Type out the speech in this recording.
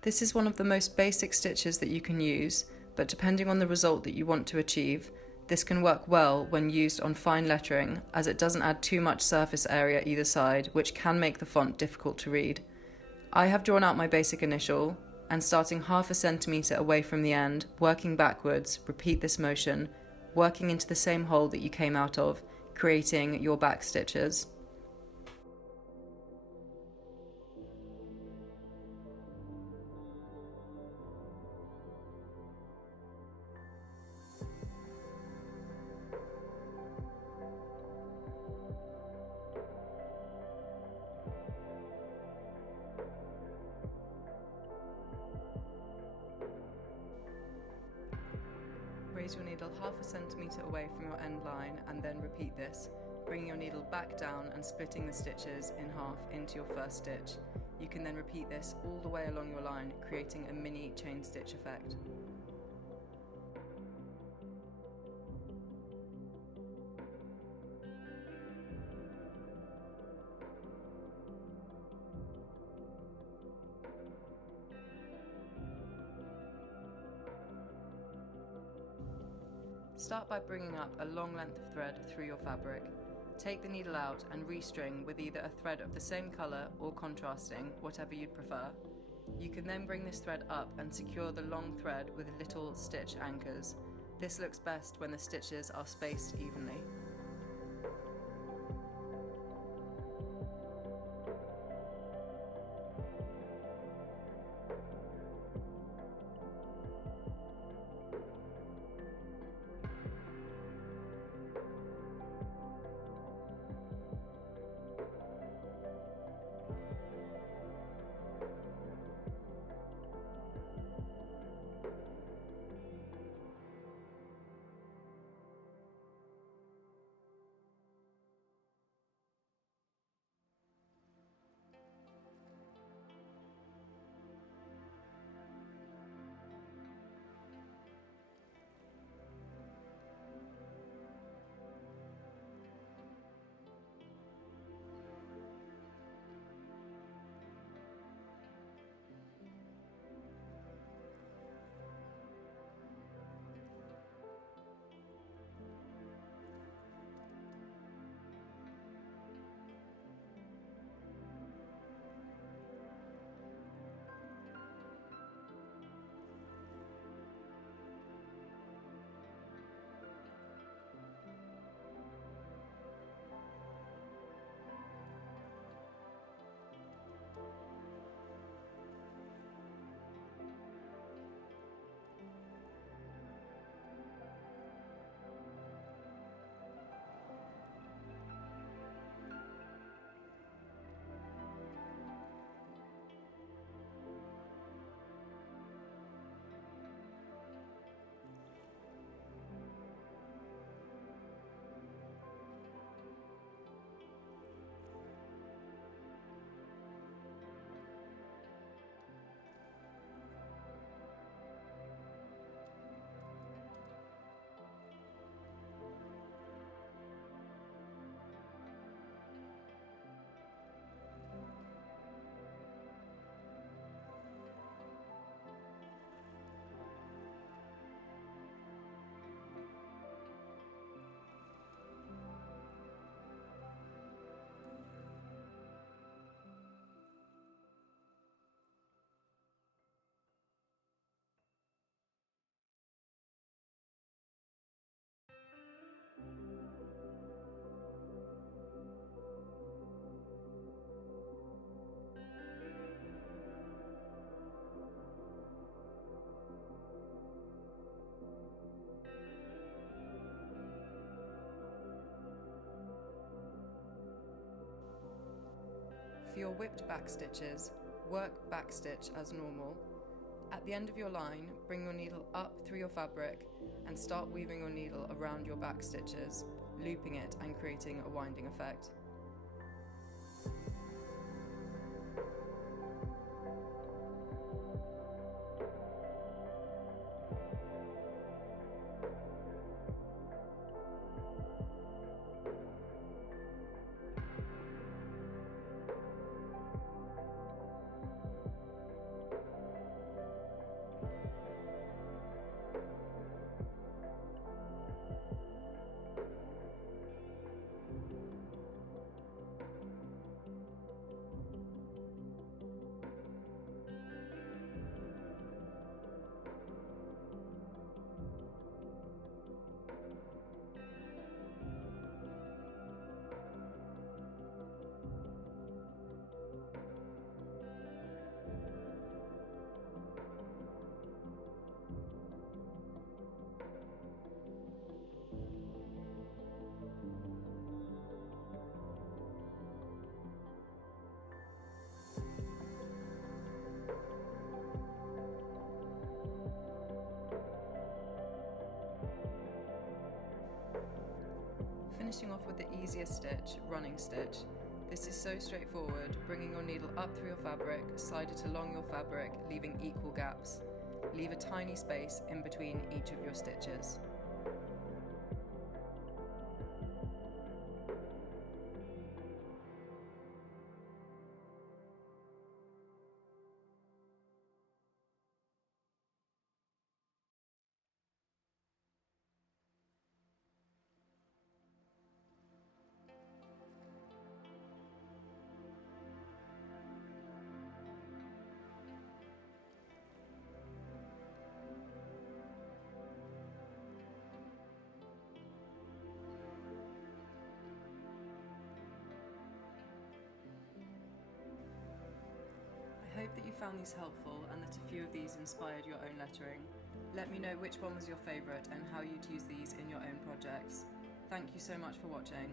This is one of the most basic stitches that you can use, but depending on the result that you want to achieve, this can work well when used on fine lettering, as it doesn't add too much surface area either side, which can make the font difficult to read. I have drawn out my basic initial, and starting 1/2 centimetre away from the end, working backwards, repeat this motion, working into the same hole that you came out of, creating your back stitches. Raise your needle 1/2 centimetre away from your end line and then repeat this, bringing your needle back down and splitting the stitches in half into your first stitch. You can then repeat this all the way along your line, creating a mini chain stitch effect. Start by bringing up a long length of thread through your fabric. Take the needle out and restring with either a thread of the same colour or contrasting, whatever you'd prefer. You can then bring this thread up and secure the long thread with little stitch anchors. This looks best when the stitches are spaced evenly. For your whipped back stitches, work back stitch as normal. At the end of your line, bring your needle up through your fabric and start weaving your needle around your back stitches, looping it and creating a winding effect. finishing off with the easiest stitch, running stitch. This is so straightforward, bringing your needle up through your fabric, slide it along your fabric, leaving equal gaps. Leave a tiny space in between each of your stitches. I hope that you found these helpful and that a few of these inspired your own lettering. Let me know which one was your favourite and how you'd use these in your own projects. Thank you so much for watching.